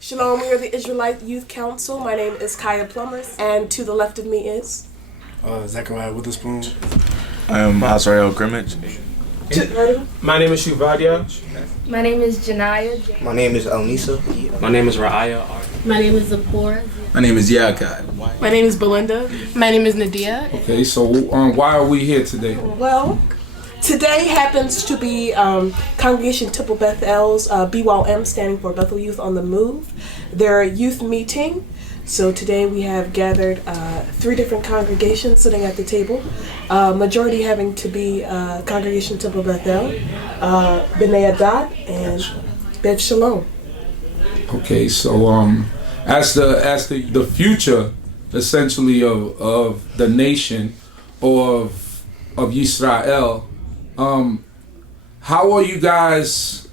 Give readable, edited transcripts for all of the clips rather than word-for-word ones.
Shalom, we are the Israelite Youth Council. My name is Kaya Plumbers, and to the left of me is... Zechariah Witherspoon. I am Azrael Grimmage. My name is Shuvadia. My name is Janaya. My name is Elnisa. My name is Ra'aya. My name is Zipporah. My name is Yakai. My name is Belinda. My name is Nadia. Okay, so why are we here today? Well, today happens to be Congregation Temple Bethel's BYM, standing for Bethel Youth on the Move, their youth meeting. So today we have gathered 3 different congregations sitting at the table, majority having to be Congregation Temple Bethel, B'nai Adat, and Bet Shalom. Okay, so as the future, essentially of the nation or of Israel, how are you guys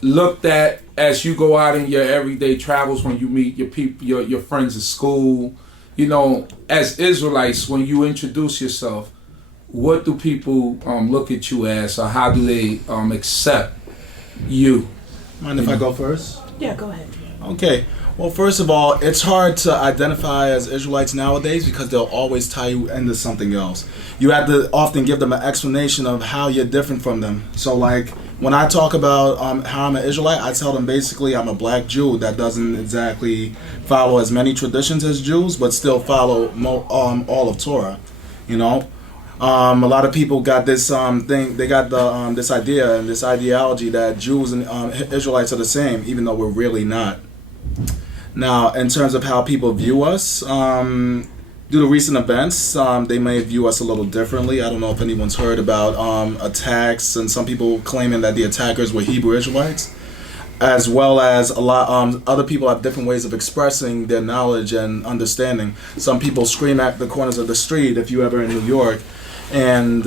looked at as you go out in your everyday travels, when you meet your people, your friends at school? You know, as Israelites, when you introduce yourself, what do people look at you as, or how do they accept you? Mind if I go first? Yeah, go ahead. Okay. Well, first of all, it's hard to identify as Israelites nowadays because they'll always tie you into something else. You have to often give them an explanation of how you're different from them. So, like, when I talk about how I'm an Israelite, I tell them basically I'm a black Jew that doesn't exactly follow as many traditions as Jews, but still follow all of Torah. You know, a lot of people got this thing. They got the this idea and this ideology that Jews and Israelites are the same, even though we're really not. Now, in terms of how people view us, due to recent events, they may view us a little differently. I don't know if anyone's heard about attacks, and some people claiming that the attackers were Hebrew Israelites, as well as a lot other people have different ways of expressing their knowledge and understanding. Some people scream at the corners of the street, if you ever in New York, and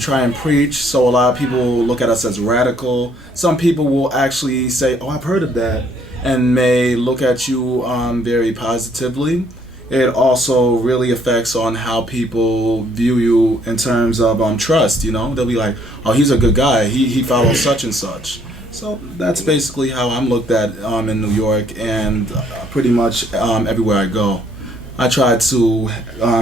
try and preach. So a lot of people look at us as radical. Some people will actually say, "Oh, I've heard of that," and may look at you very positively. It also really affects on how people view you in terms of trust. You know, they'll be like, "Oh, he's a good guy. He follows such and such." So that's basically how I'm looked at in New York, and pretty much everywhere I go. I try to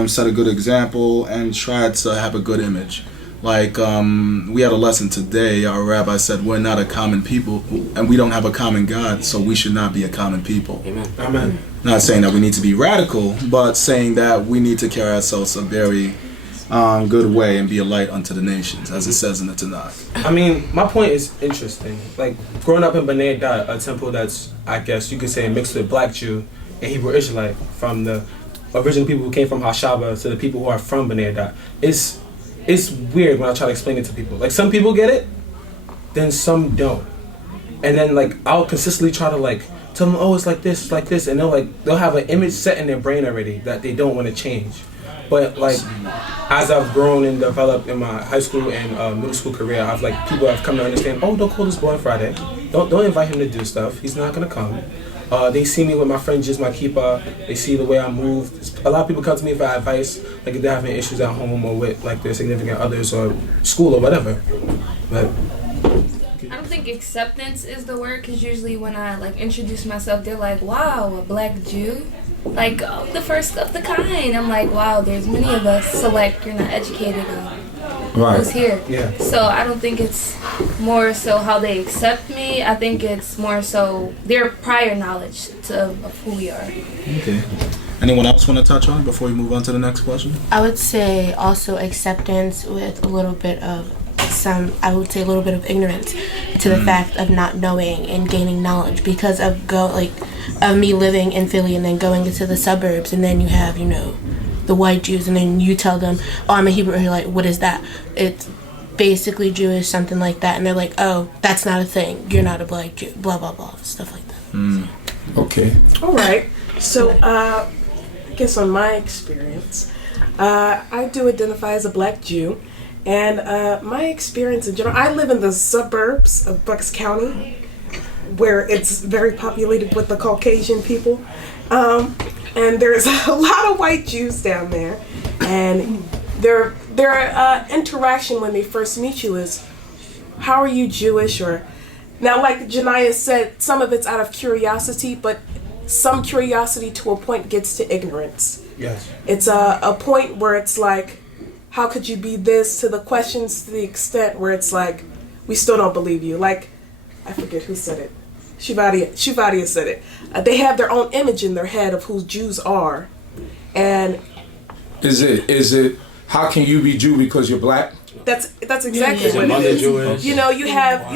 set a good example and try to have a good image. Like, we had a lesson today. Our rabbi said we're not a common people, and we don't have a common God, so we should not be a common people. Amen. Amen. Not saying that we need to be radical, but saying that we need to carry ourselves a very good way and be a light unto the nations, as it says in the Tanakh. I mean, my point is interesting. Like, growing up in B'nai Adat, a temple that's, I guess you could say, mixed with black Jew and Hebrew Israelite, from the original people who came from Hashaba to the people who are from B'nai Adat. It's weird when I try to explain it to people. Like, some people get it, then some don't. And then, like, I'll consistently try to, like, tell them, oh, it's like this, and they'll have an image set in their brain already that they don't want to change. But, like, as I've grown and developed in my high school and middle school career, people have come to understand, oh, don't call this boy on Friday. Don't invite him to do stuff. He's not going to come. They see me with my friend Jiz, my keeper. They see the way I move. A lot of people come to me for advice, like if they're having issues at home or with like their significant others or school or whatever. But I don't think acceptance is the word, because usually when I like introduce myself, they're like, wow, a black Jew? Like, oh, the first of the kind. I'm like, wow, there's many of us, so like you're not educated on who's here. Yeah. So I don't think it's more so how they accept me. I think it's more so their prior knowledge of who we are. Okay. Anyone else want to touch on it before we move on to the next question? I would say also acceptance with a little bit of a little bit of ignorance to the fact of not knowing and gaining knowledge, because of me living in Philly and then going into the suburbs, and then you have, the white Jews, and then you tell them, oh, I'm a Hebrew Israelite, what is that? It's basically Jewish, something like that, and they're like, oh, that's not a thing, you're not a black Jew, blah, blah, blah, stuff like that. Okay. All right. So, I guess on my experience, I do identify as a black Jew, and my experience in general, I live in the suburbs of Bucks County, where it's very populated with the Caucasian people. And there's a lot of white Jews down there, and their interaction when they first meet you is, how are you Jewish? Or now, like Janaya said, some of it's out of curiosity, but some curiosity to a point gets to ignorance. Yes. It's a point where it's like, how could you be this, to the questions to the extent where it's like, we still don't believe you. Like, I forget who said it. Shivadia said it. They have their own image in their head of who Jews are. And is it how can you be Jew because you're black? That's exactly what it is. Jewish. You know, you have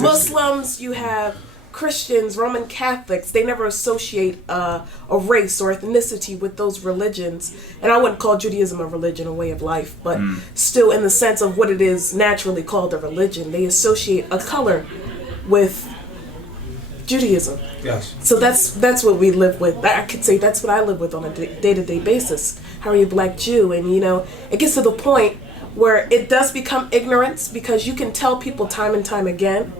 Muslims, you have Christians, Roman Catholics. They never associate a race or ethnicity with those religions. And I wouldn't call Judaism a religion, a way of life, but still in the sense of what it is naturally called a religion. They associate a color with Judaism. Yes. So that's what we live with. I could say that's what I live with on a day-to-day basis. How are you a black Jew? And you know, it gets to the point where it does become ignorance, because you can tell people time and time again.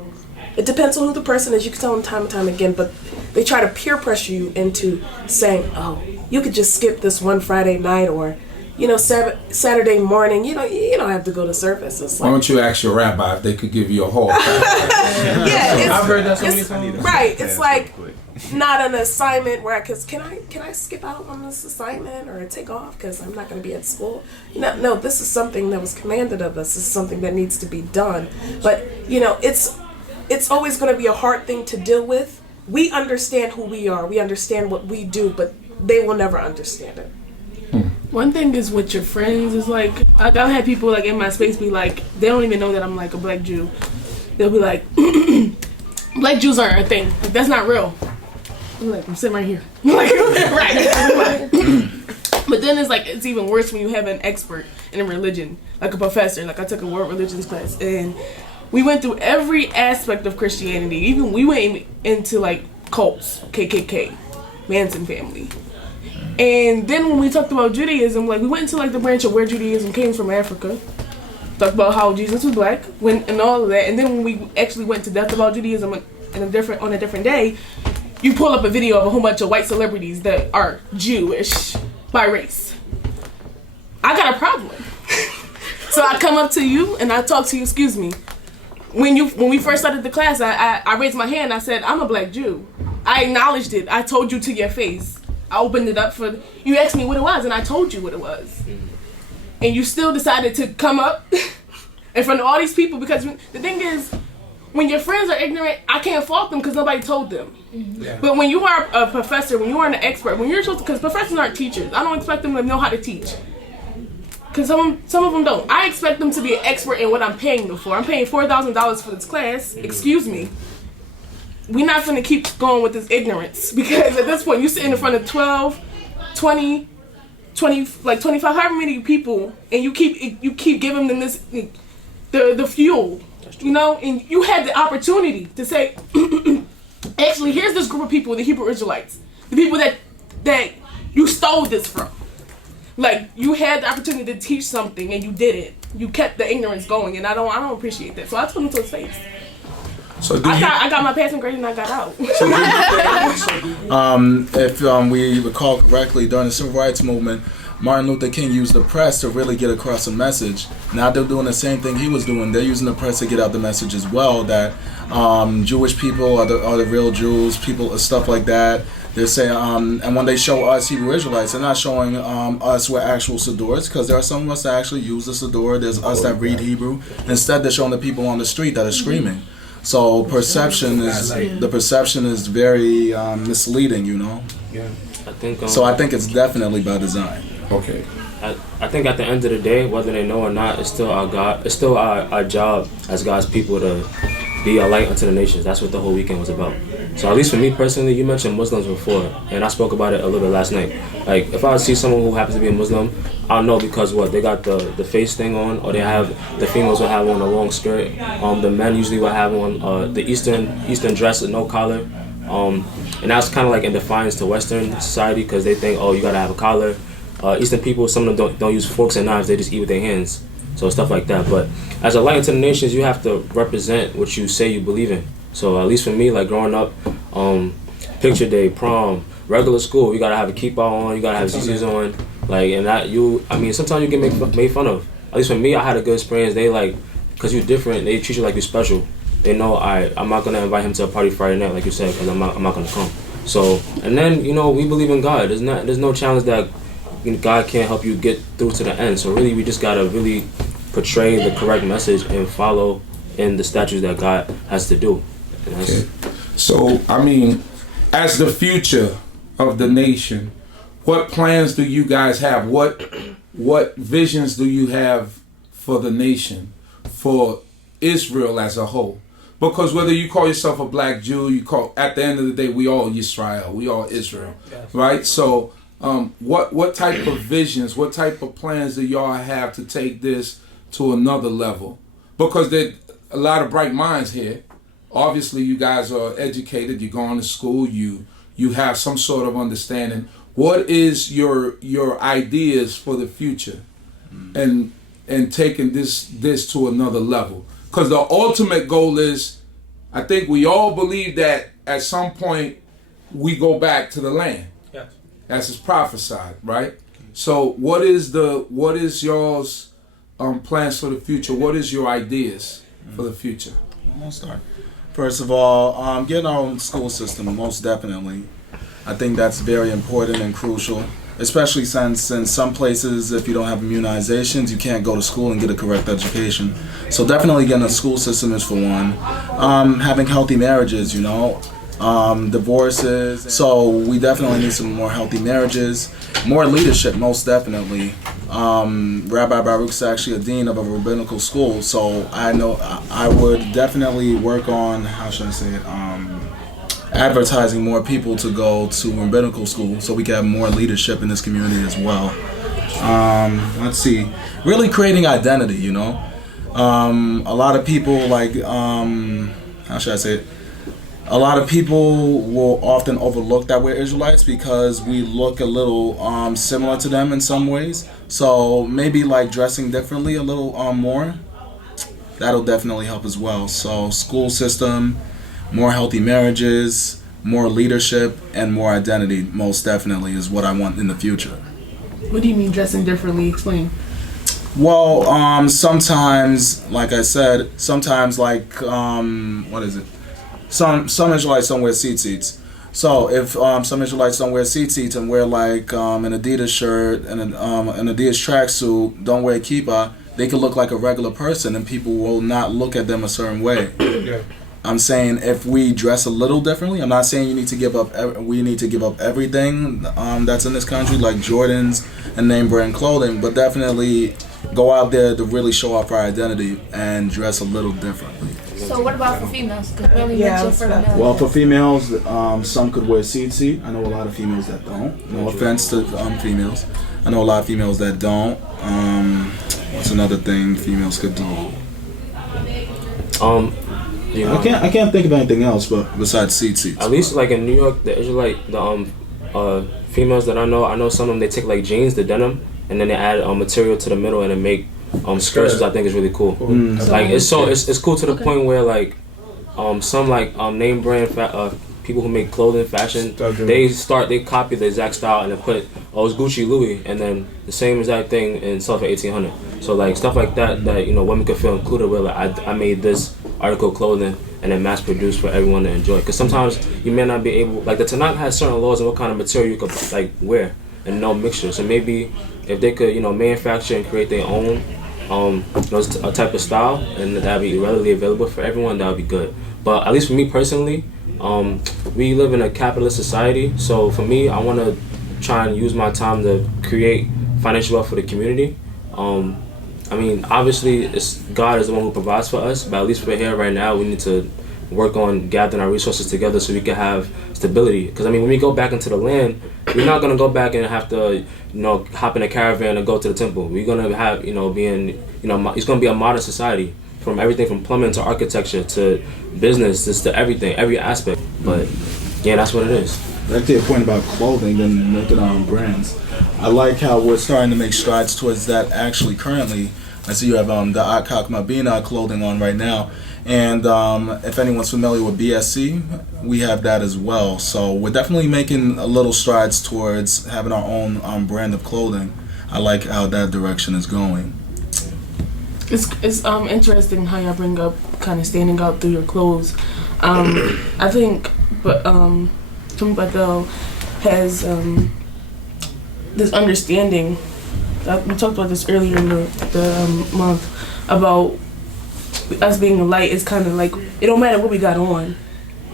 It depends on who the person is. You can tell them time and time again, but they try to peer pressure you into saying, "Oh, you could just skip this one Friday night, or you know, Saturday morning. You don't have to go to service." It's like, why don't you ask your rabbi if they could give you a whole? yeah, I've heard that so many times. Right. It's like not an assignment where can I skip out on this assignment or take off because I'm not going to be at school. No, this is something that was commanded of us. This is something that needs to be done. But you know, it's always going to be a hard thing to deal with. We understand who we are. We understand what we do, but they will never understand it. One thing is with your friends is like, I've had people like in my space be like, they don't even know that I'm like a black Jew. They'll be like, black Jews aren't a thing. Like, that's not real. I'm like, I'm sitting right here. Like, right. But then it's like, it's even worse when you have an expert in a religion, like a professor. Like I took a world religions class, and we went through every aspect of Christianity. Even we went into like cults, KKK, Manson family. And then when we talked about Judaism, like we went into like the branch of where Judaism came from, Africa. Talked about how Jesus was black, and all of that. And then when we actually went to depth about Judaism on a different day, you pull up a video of a whole bunch of white celebrities that are Jewish by race. I got a problem. So I come up to you and I talk to you. Excuse me. When we first started the class, I raised my hand. I said, I'm a black Jew. I acknowledged it. I told you to your face. I opened it up for you. Asked me what it was, and I told you what it was. And you still decided to come up in front of all these people, because the thing is, when your friends are ignorant, I can't fault them because nobody told them. Yeah. But when you are a professor, when you are an expert, when you're supposed to, because professors aren't teachers, I don't expect them to know how to teach. Because some of them don't. I expect them to be an expert in what I'm paying them for. I'm paying $4,000 for this class. Excuse me. We're not going to keep going with this ignorance, because at this point, you sitting in front of 12, 20, like 25, however many people, and you keep giving them this, the fuel, you know, and you had the opportunity to say, actually, here's this group of people, the Hebrew Israelites, the people that you stole this from. Like, you had the opportunity to teach something and you didn't. You kept the ignorance going, and I don't appreciate that. So I told him to his face. So I got my passing grade and I got out. If we recall correctly, during the Civil Rights Movement, Martin Luther King used the press to really get across a message. Now they're doing the same thing he was doing. They're using the press to get out the message as well, that Jewish people are the real Jews, people, stuff like that. They're saying, and when they show us Hebrew Israelites, they're not showing us with actual Sidurs, because there are some of us that actually use the Sidur. There's us that read Hebrew. Instead, they're showing the people on the street that are screaming. So the perception is very misleading, you know. Yeah, I think. I think it's definitely by design. Okay. I think at the end of the day, whether they know or not, it's still our job as God's people to be a light unto the nations. That's what the whole weekend was about. So at least for me personally, you mentioned Muslims before, and I spoke about it a little bit last night. Like, if I see someone who happens to be a Muslim, I'll know because they got the face thing on, or they have, the females will have on a long skirt. The men usually will have on the Eastern dress with no collar. And that's kind of like in defiance to Western society, because they think, you gotta have a collar. Eastern people, some of them don't use forks and knives, they just eat with their hands. So stuff like that. But as a light to the nations, you have to represent what you say you believe in. So at least for me, like growing up, picture day, prom, regular school, you gotta have a kippah on, you gotta have zizis on, like, and sometimes you get made fun of. At least for me, I had a good experience. They cause you're different, they treat you like you're special. They know, I'm not gonna invite him to a party Friday night, like you said, because I'm not gonna come. So, and then we believe in God. There's no challenge that God can't help you get through to the end. So really, we just gotta really portray the correct message and follow in the statutes that God has to do. Okay. So, I mean, as the future of the nation, what plans do you guys have? What visions do you have for the nation, for Israel as a whole? Because whether you call yourself a black Jew, at the end of the day, we all Yisrael, we all Israel, right? So, what type of visions, what type of plans do y'all have to take this to another level? Because there a lot of bright minds here. Obviously, you guys are educated. You're going to school. You have some sort of understanding. What is your ideas for the future, and taking this to another level? Because the ultimate goal is, I think we all believe that at some point we go back to the land, as is prophesied, right? So, what is y'all's plans for the future? What is your ideas for the future? I'll start. First of all, getting our own school system, most definitely. I think that's very important and crucial, especially since in some places, if you don't have immunizations, you can't go to school and get a correct education. So definitely getting a school system is for one. Having healthy marriages, divorces. So we definitely need some more healthy marriages, more leadership, most definitely. Rabbi Baruch's actually a dean of a rabbinical school, so I know I would definitely work on, how should I say it, advertising more people to go to rabbinical school so we can have more leadership in this community as well. Let's see, really creating identity, a lot of people how should I say it, a lot of people will often overlook that we're Israelites because we look a little similar to them in some ways. So maybe dressing differently a little more, that'll definitely help as well. So school system, more healthy marriages, more leadership, and more identity most definitely is what I want in the future. What do you mean dressing differently? Explain. Well, sometimes, like I said, what is it? Some Israelites don't wear seats. So if some Israelites don't wear seats and wear an Adidas shirt and an Adidas tracksuit, don't wear kippah, they could look like a regular person and people will not look at them a certain way. Yeah. I'm saying if we dress a little differently, I'm not saying we need to give up everything that's in this country, like Jordans and name brand clothing, but definitely go out there to really show off our identity and dress a little differently. So what about for females? Because we only mentioned for the males. Well, for females, some could wear seat. I know a lot of females that don't. No offense to females. I know a lot of females that don't. What's another thing females could do? I can't think of anything else, but besides seats. At least in New York, the Israelite, females that I know some of them, they take jeans, the denim, and then they add material to the middle and then make skirts, which I think is really cool. It's cool to the point where some name brand people who make clothing, fashion, they copy the exact style and then put it's Gucci, Louis, and then the same exact thing and sell for $1,800. So stuff like that women could feel included with. I made this article of clothing and then mass produced for everyone to enjoy. Because sometimes you may not be able, the Tanakh has certain laws on what kind of material you could wear and no mixture. So maybe if they could manufacture and create their own a type of style and that'd be readily available for everyone, that would be good. But at least for me personally, we live in a capitalist society, so for me, I want to try and use my time to create financial wealth for the community. Obviously, God is the one who provides for us, but at least we're here right now. We need to work on gathering our resources together so we can have stability. Because when we go back into the land, we're not gonna go back and have to, hop in a caravan and go to the temple. We're gonna have, it's gonna be a modern society, from everything from plumbing to architecture to business, just to everything, every aspect. But yeah, that's what it is. Back to your point about clothing and making our own brands. I like how we're starting to make strides towards that. Actually, currently, I see you have the Akak Mabina clothing on right now. And if anyone's familiar with BSC, we have that as well. So we're definitely making a little strides towards having our own brand of clothing. I like how that direction is going. It's interesting how y'all bring up kind of standing out through your clothes. I think, but Tumi Patel has this understanding. We talked about this earlier in the month about us being a light. It's kind of like it don't matter what we got on.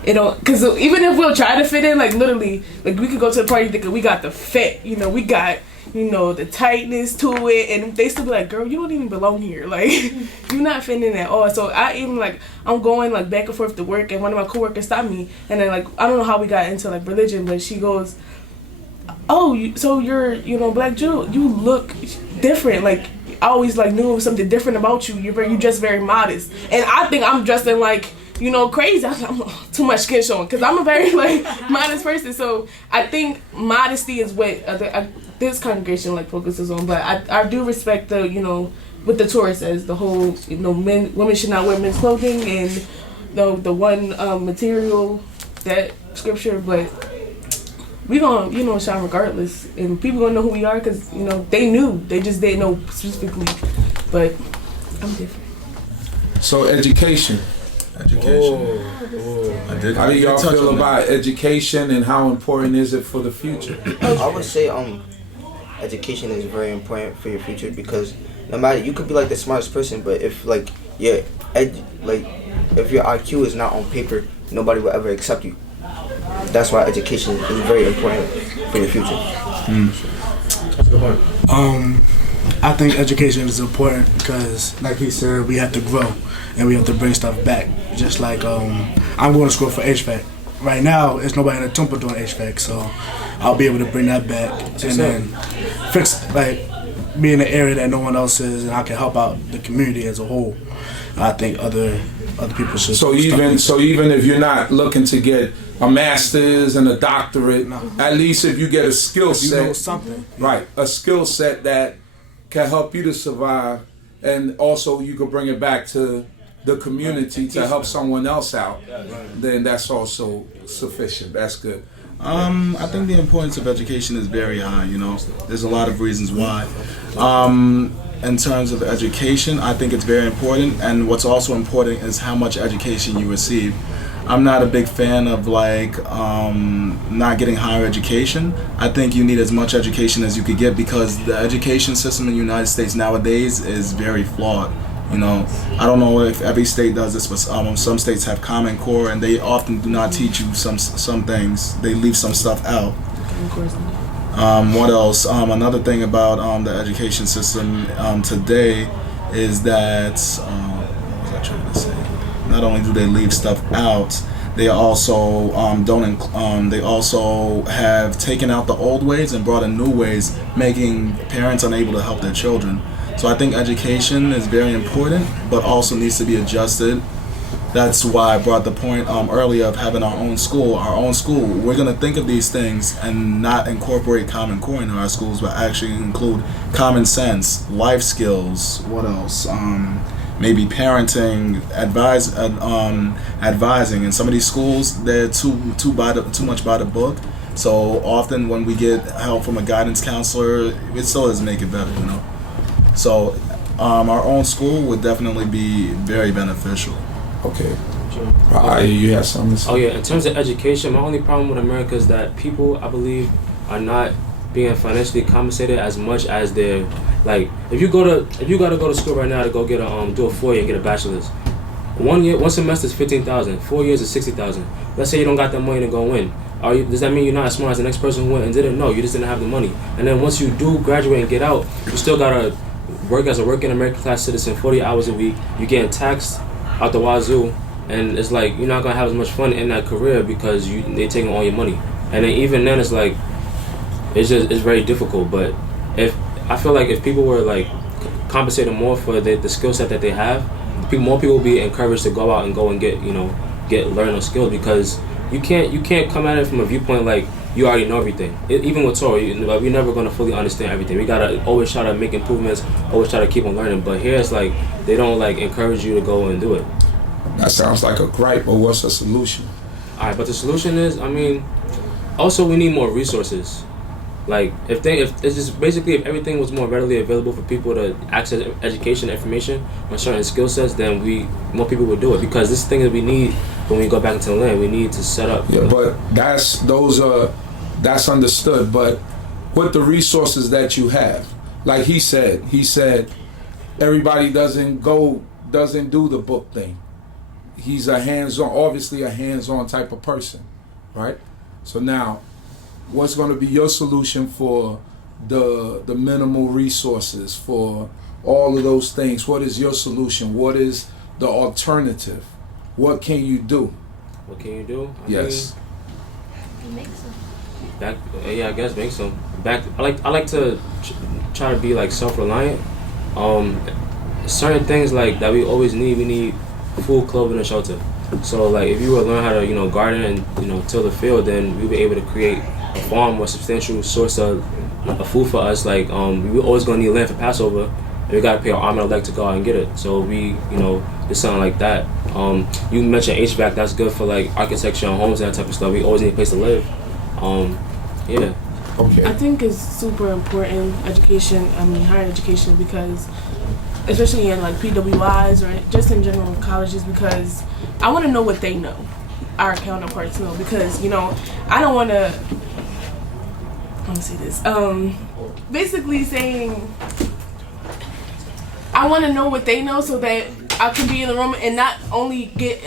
It don't, because even if we'll try to fit in, like literally, like we could go to the party thinking we got the fit, we got, the tightness to it, and they still be like, girl, you don't even belong here, like you're not fitting in at all. So I'm going like back and forth to work, and one of my coworkers stopped me, and then like I don't know how we got into like religion, but she goes, oh, so you're Black Jew, you look different, like I always like knew it was something different about you. You're just very modest, and I think I'm dressing like crazy. I'm too much skin showing because I'm a very like modest person. So I think modesty is what this congregation like focuses on. But I do respect the what the Torah says, the whole women should not wear men's clothing and the one material, that scripture. But we gonna shine regardless, and people gonna know who we are because they knew, they just didn't know specifically. But I'm different. So education. How do y'all feel about education, and how important is it for the future? I would say education is very important for your future, because no matter, you could be like the smartest person, but if like if your IQ is not on paper, nobody will ever accept you. That's why education is very important for your future. I think education is important because, like he said, we have to grow and we have to bring stuff back. Just like I'm going to school for HVAC. Right now, there's nobody in the Tumpa doing HVAC, so I'll be able to bring that back and then fix, like, be in an area that no one else is, and I can help out the community as a whole. I think other people should. So even if you're not looking to get a master's and a doctorate, at least if you get a skill set, you know something, right? A skill set that can help you to survive, and also you can bring it back to the community to help someone else out. Then that's also sufficient. That's good. I think the importance of education is very high. There's a lot of reasons why. In terms of education, I think it's very important, and what's also important is how much education you receive. I'm not a big fan of not getting higher education. I think you need as much education as you could get, because the education system in the United States nowadays is very flawed. I don't know if every state does this, but some states have Common Core, and they often do not teach you some things. They leave some stuff out. What else? Another thing about the education system today is that what was I trying to say? Not only do they leave stuff out, they also they also have taken out the old ways and brought in new ways, making parents unable to help their children. So I think education is very important, but also needs to be adjusted. That's why I brought the point earlier of having our own school. We're going to think of these things and not incorporate Common Core in our schools, but actually include common sense, life skills. What else? Maybe parenting, advising. In some of these schools, they're too much by the book. So often when we get help from a guidance counselor, it still doesn't make it better, So our own school would definitely be very beneficial. Okay. You have something to say? Oh yeah, in terms of education, my only problem with America is that people, I believe, are not being financially compensated as much as they're like. If you gotta go to school right now to go get do a 4 year and get a bachelor's, one semester is $15,000, 4 years is $60,000. Let's say you don't got that money to go in. Does that mean you're not as smart as the next person who went and didn't? No, you just didn't have the money. And then once you do graduate and get out, you still gotta work as a working American class citizen 40 hours a week. You're getting taxed out the wazoo, and it's like you're not gonna have as much fun in that career because they're taking all your money. And then even then, it's like it's very difficult. But I feel like if people were like compensated more for the skill set that they have, more people will be encouraged to go out and learn those skills, because you can't come at it from a viewpoint like you already know everything. Even with Torah, we're never going to fully understand everything. We gotta always try to make improvements, always try to keep on learning. But here it's like they don't like encourage you to go and do it. That sounds like a gripe, but what's the solution? Alright, but the solution is, also we need more resources. Like if it's just basically if everything was more readily available for people to access education information on certain skill sets, then more people would do it, because this thing that we need when we go back into the land, we need to set up. Yeah, but that's understood. But with the resources that you have, like he said, everybody doesn't do the book thing. He's obviously a hands-on type of person, right? So now, what's going to be your solution for the minimal resources, for all of those things? What is your solution? What is the alternative? What can you do? What can you do? Yes. Make some. I guess make some. I like to try to be like self-reliant. Certain things like that we always need. We need food, clothing, and shelter. So like if you would learn how to garden and till the field, then we were able to create a farm or substantial source of food for us. Like we were always gonna need land for Passover, and we gotta pay our arm and a leg to go out and get it. So we did something like that. You mentioned HVAC. That's good for like architecture and homes and that type of stuff. We always need a place to live. Yeah. Okay. I think it's super important higher education, because especially in like PWIs or just in general colleges, because I want to know what they know, our counterparts know, because I don't want to. Let me see this. Basically saying I want to know what they know so that I can be in the room and not only get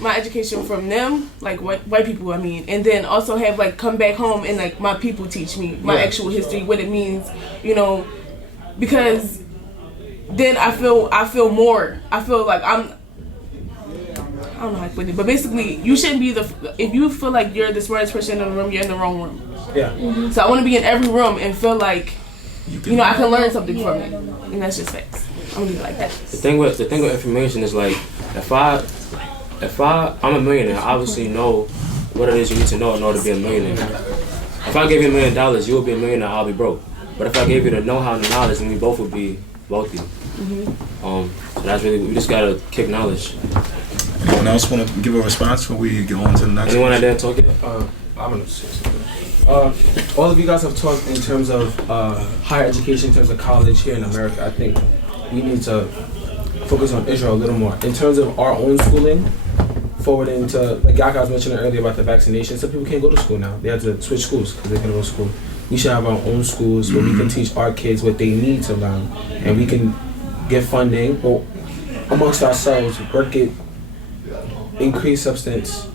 my education from them, like white people, and then also have like come back home and like my people teach me my actual history, what it means, because then I feel more. I feel like I don't know how to put it, but basically you shouldn't be if you feel like you're the smartest person in the room, you're in the wrong room. Yeah. Mm-hmm. So I want to be in every room and feel like I can learn something from it, and that's just facts. I'm gonna be like that. The thing with information is like if I'm a millionaire, I obviously know what it is you need to know in order to be a millionaire. If I gave you $1 million, you would be a millionaire, I'll be broke. But if I gave you the know-how and the knowledge, then we both would be wealthy. Mm-hmm. So that's really, we just gotta kick knowledge. Anyone else want to give a response before we go on to the next? Anyone that didn't talk yet? I'm gonna say something. All of you guys have talked in terms of higher education, in terms of college here in America. I think we need to focus on Israel a little more. In terms of our own schooling, forward into, like Yaka was mentioning earlier about the vaccination, some people can't go to school now. They have to switch schools because they can't go to school. We should have our own schools where we can teach our kids what they need to learn, and we can get funding or amongst ourselves, work it, increase substance,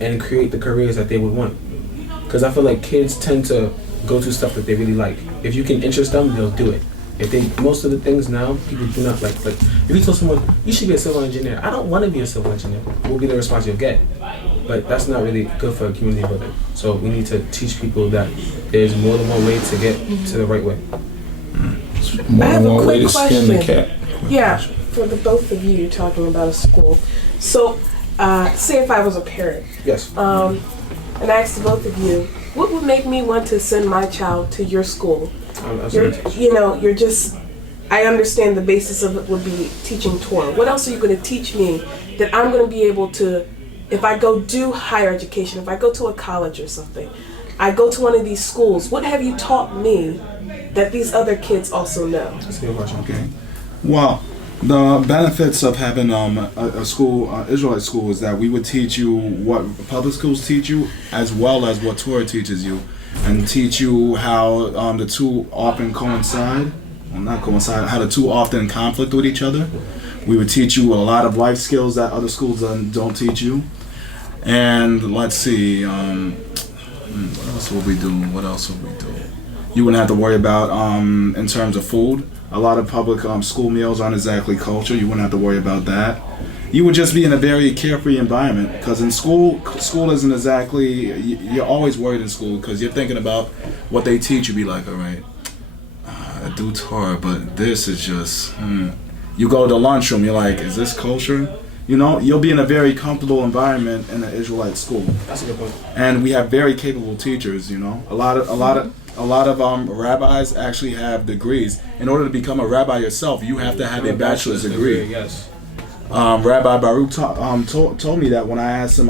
and create the careers that they would want. Because I feel like kids tend to go to stuff that they really like. If you can interest them, they'll do it. Most of the things now, people do not like if you tell someone, you should be a civil engineer, I don't want to be a civil engineer, what will be the response you'll get? But that's not really good for community building. So we need to teach people that there's more than one way to get to the right way. I have a quick question. Cat. Yeah, for the both of you talking about a school. So, say if I was a parent. Yes. And I asked both of you, what would make me want to send my child to your school? You're just, I understand the basis of it would be teaching Torah. What else are you going to teach me that I'm going to be able to, if I go do higher education, if I go to a college or something, I go to one of these schools, what have you taught me that these other kids also know? That's a good question. Okay. Well, the benefits of having a school, Israelite school, is that we would teach you what public schools teach you, as well as what Torah teaches you, and teach you how the two often coincide. Well, not coincide. How the two often conflict with each other. We would teach you a lot of life skills that other schools don't teach you. And let's see, what else would we do? You wouldn't have to worry about in terms of food. A lot of public school meals aren't exactly kosher. You wouldn't have to worry about that. You would just be in a very carefree environment, because in school isn't exactly, you're always worried in school because you're thinking about what they teach. You be like, all right, I do Torah, but this is just, You go to the lunchroom, you're like, is this kosher? You'll be in a very comfortable environment in an Israelite school. That's a good point. And we have very capable teachers. A lot of rabbis actually have degrees. In order to become a rabbi yourself, you have to have a bachelor's degree. Yes. Rabbi Baruch told me that when I asked him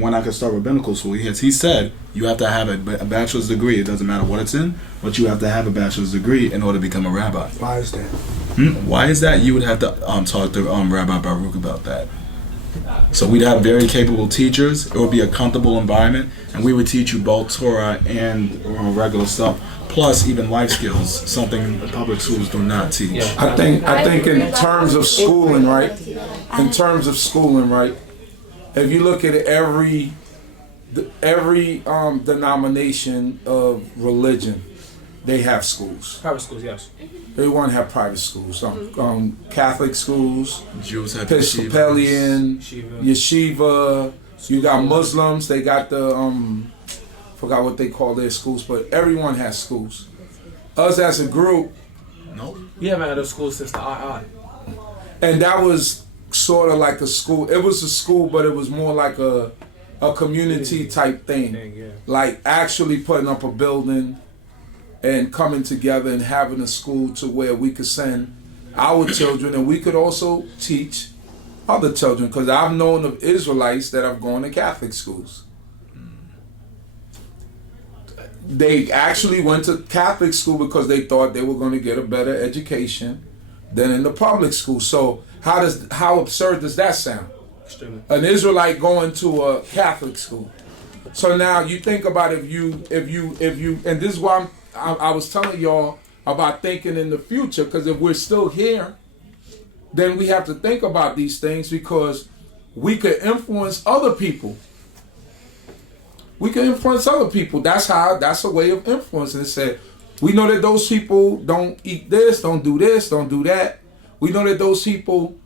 when I could start rabbinical school, he said you have to have a bachelor's degree. It doesn't matter what it's in, but you have to have a bachelor's degree in order to become a rabbi. Why is that? Why is that? You would have to talk to Rabbi Baruch about that. So we'd have very capable teachers. It would be a comfortable environment, and we would teach you both Torah and regular stuff, plus even life skills, something public schools do not teach. Yeah. I think in terms of schooling, right? In terms of schooling, right? If you look at every denomination of religion, they have schools. Private schools, yes. Everyone have private schools. Catholic schools, Jews have Episcopalian, yeshiva. You got Muslims. They got the forgot what they call their schools, but everyone has schools. Us as a group, Nope. We haven't had a school since the II. and that was sort of like a school. It was a school, but it was more like a community type thing. Yeah. Like actually putting up a building and coming together and having a school to where we could send our children, and we could also teach other children, because I've known of Israelites that have gone to Catholic schools. They actually went to Catholic school because they thought they were going to get a better education than in the public school. So how absurd does that sound? Extremely. An Israelite going to a Catholic school. So now you think about if you, and this is why I was telling y'all about thinking in the future, because if we're still here, then we have to think about these things, because we could influence other people. We can influence other people. That's a way of influencing. It said, we know that those people don't eat this, don't do this, don't do that. We know that those people,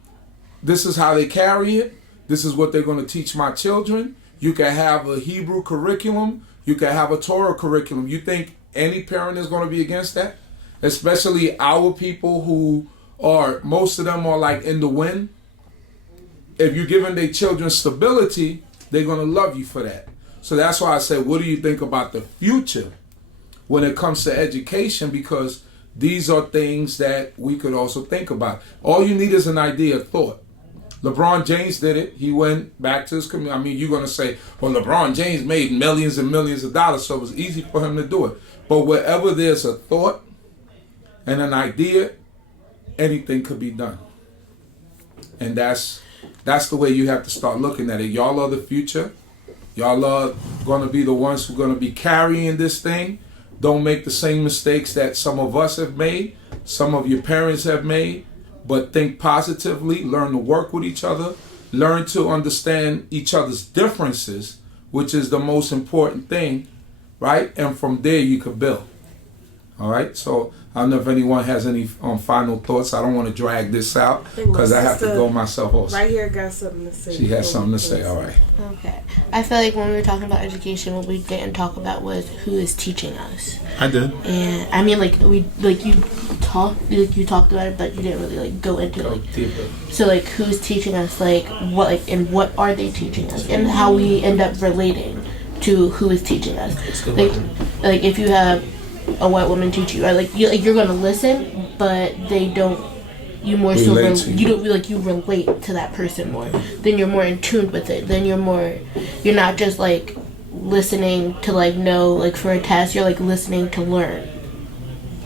this is how they carry it. This is what they're going to teach my children. You can have a Hebrew curriculum. You can have a Torah curriculum. You think any parent is going to be against that? Especially our people who are, most of them are like in the wind. If you're giving their children stability, they're going to love you for that. So that's why I said, what do you think about the future when it comes to education? Because these are things that we could also think about. All you need is an idea, a thought. LeBron James did it. He went back to his community. I mean, you're going to say, well, LeBron James made millions and millions of dollars, so it was easy for him to do it. But wherever there's a thought and an idea, anything could be done. And that's the way you have to start looking at it. Y'all are the future. Y'all are going to be the ones who are going to be carrying this thing. Don't make the same mistakes that some of us have made, some of your parents have made, but think positively, learn to work with each other, learn to understand each other's differences, which is the most important thing, right? And from there you can build. All right, so I don't know if anyone has any final thoughts. I don't want to drag this out because I have to go myself also. Right here got something to say. She has something to say, all right. Okay. I feel like when we were talking about education, what we didn't talk about was who is teaching us. I did. And I mean, you talked about it, but you didn't really go into it. So who's teaching us? And what are they teaching us? And how we end up relating to who is teaching us. Like if you have a white woman teach you, or you're gonna listen, but they don't. You more so you don't you relate to that person more. Then you're more in tune with it. Then you're not just listening to know for a test. You're listening to learn.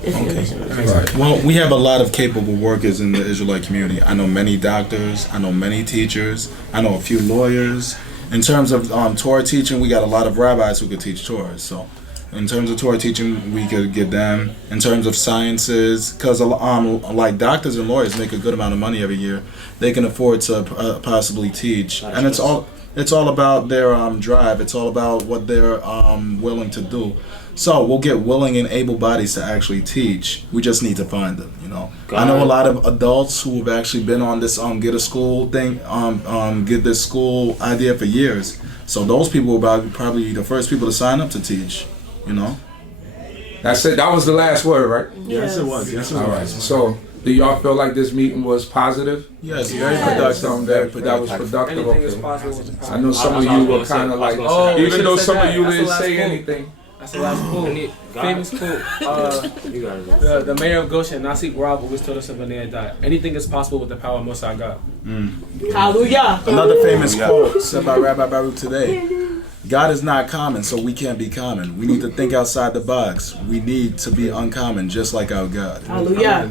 Right. Well, we have a lot of capable workers in the Israelite community. I know many doctors. I know many teachers. I know a few lawyers. In terms of Torah teaching, we got a lot of rabbis who could teach Torah. So in terms of Torah teaching, we could get them. In terms of sciences, because doctors and lawyers make a good amount of money every year, they can afford to possibly teach. And it's all about their drive. It's all about what they're willing to do. So we'll get willing and able bodies to actually teach. We just need to find them. I know a lot of adults who have actually been on this get a school thing, get this school idea for years. So those people will probably be the first people to sign up to teach. That's it. That was the last word, right? Yes, it was. Yes, it was. All right. So, do y'all feel like this meeting was positive? Yes, very productive. That was productive. Anything is Okay. possible. I know some of you were kind of like, even though some of you didn't say anything. That's the last quote. Famous quote. The mayor of Goshen, Nasi Grab, always told us in B'nai that anything is possible with the power of Mosai God. Hallelujah. Another famous quote said by Rabbi Baruch today. God is not common, so we can't be common. We need to think outside the box. We need to be uncommon, just like our God. Hallelujah.